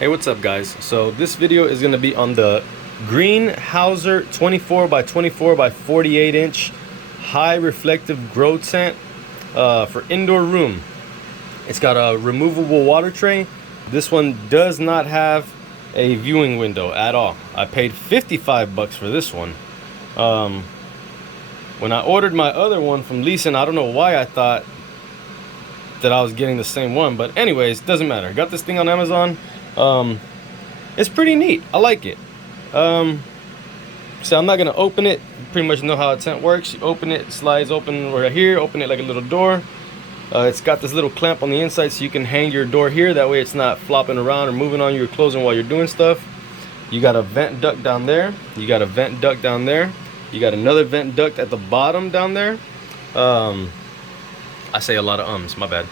Hey, what's up guys? So this video is going to be on the GreenHouser 24x24x48 inch high reflective grow tent for indoor room. It's got a removable water tray. This one does not have a viewing window at all. I paid 55 bucks for this one. When I ordered my other one from Leeson, I don't know why I thought that I was getting the same one, but anyways, doesn't matter. Got this thing on Amazon. It's pretty neat. I like it. So I'm not gonna open it. You pretty much know how a tent works. You open it, slides open right here, open it like a little door. It's got this little clamp on the inside so you can hang your door here. That way it's not flopping around or moving on you or closing while you're doing stuff. You got a vent duct down there. You got a vent duct down there. You got another vent duct at the bottom down there. I say a lot of ums, my bad.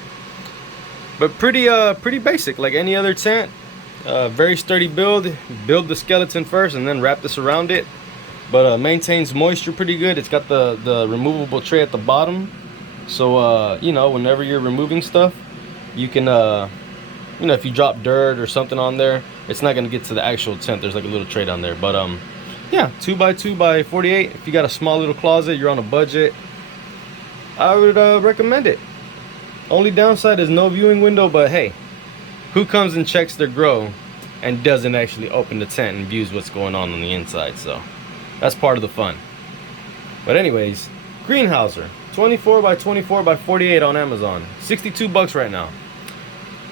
But pretty basic, like any other tent. Very sturdy build. Build the skeleton first and then wrap this around it. But maintains moisture pretty good. It's got the removable tray at the bottom. So you know, whenever you're removing stuff, you can you know, if you drop dirt or something on there, it's not gonna get to the actual tent. There's like a little tray down there. But yeah, 2x2x48. If you got a small little closet, you're on a budget, I would recommend it. Only downside is no viewing window, but hey, who comes and checks their grow and doesn't actually open the tent and views what's going on the inside? So that's part of the fun. But anyways, GreenHouser 24x24x48 on Amazon, 62 bucks right now.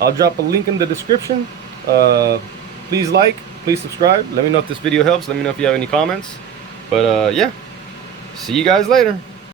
I'll drop a link in the description. Please like, please subscribe. Let me know if this video helps. Let me know if you have any comments. But yeah, see you guys later.